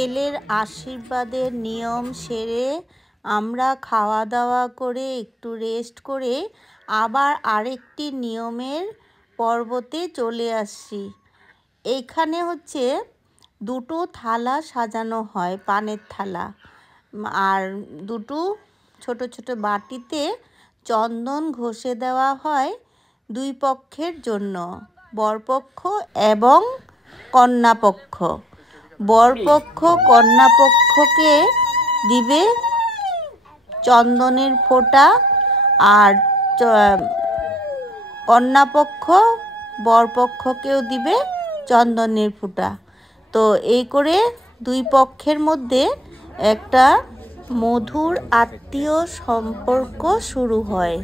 ছেলের আশীর্বাদের নিয়ম সেরে আমরা খাওয়া দাওয়া করে একটু রেস্ট করে আবার আরেকটি নিয়মের পর্বতে চলে আসছি। এইখানে হচ্ছে দুটো থালা সাজানো হয়, পানের থালা, আর দুটো ছোট ছোট বাটিতে চন্দন ঘষে দেওয়া হয় দুই পক্ষের জন্য, বরপক্ষ এবং কন্যাপক্ষ। বরপক্ষ কন্যাপক্ষকে দিবে চন্দনের ফোঁটা, আর কন্যাপক্ষ বরপক্ষকেও দিবে চন্দনের ফোঁটা। তো এই করে দুই পক্ষের মধ্যে একটা মধুর আত্মীয় সম্পর্ক শুরু হয়।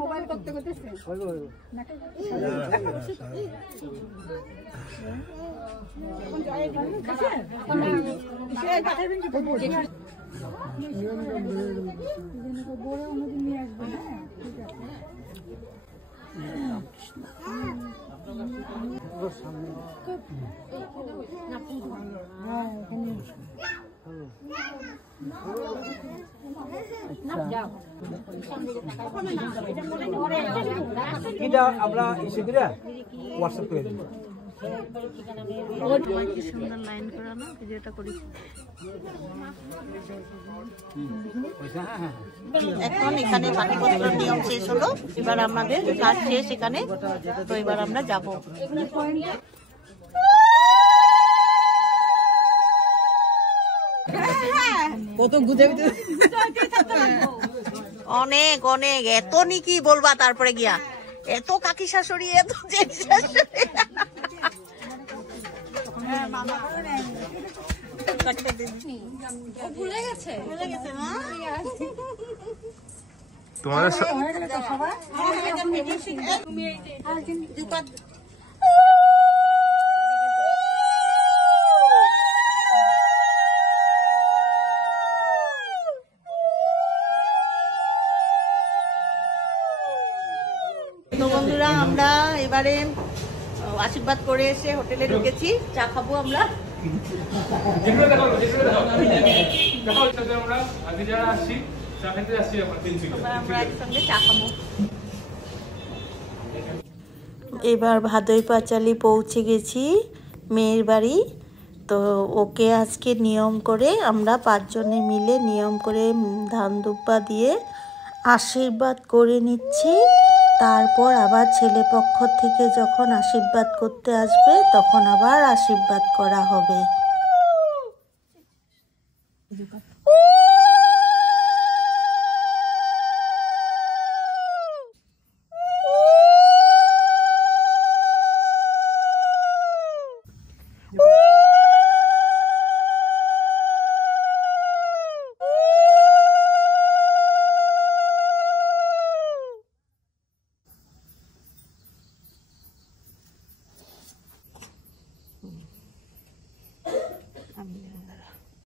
মোবাইল করতে করতেছে এটা আমরা এসে করে হোয়াটসঅ্যাপ করে দিই। সুন্দর লাইন করানো ভিডিওটা করি। এখন এখানে বাকিপত্র নিয়ম শেষ হলো, এবার আমাদের কাজ শেষ এখানে। তো এবার আমরা যাব। কত গুজে অনেক অনেক এত নি কি বলবা, তারপরে গিয়া এত কাকি শাশুড়ি, এত জেঠি শাশুড়ি। ভুলে গেছে মা তোমাদের তো বন্ধুরা, আমরা এবারে আশীর্বাদ করে এসে হোটেলে ঢুকেছি। চা খাবো আমরা। এবার ভাদই পাঁচালি পৌঁছে গেছি মেয়ের বাড়ি। তো ওকে আজকে নিয়ম করে আমরা 5 জনে মিলে নিয়ম করে ধান দুব্বা দিয়ে আশীর্বাদ করে নিচ্ছি। তারপর আবার ছেলে পক্ষ থেকে যখন আশীর্বাদ করতে আসবে তখন আবার আশীর্বাদ করা হবে।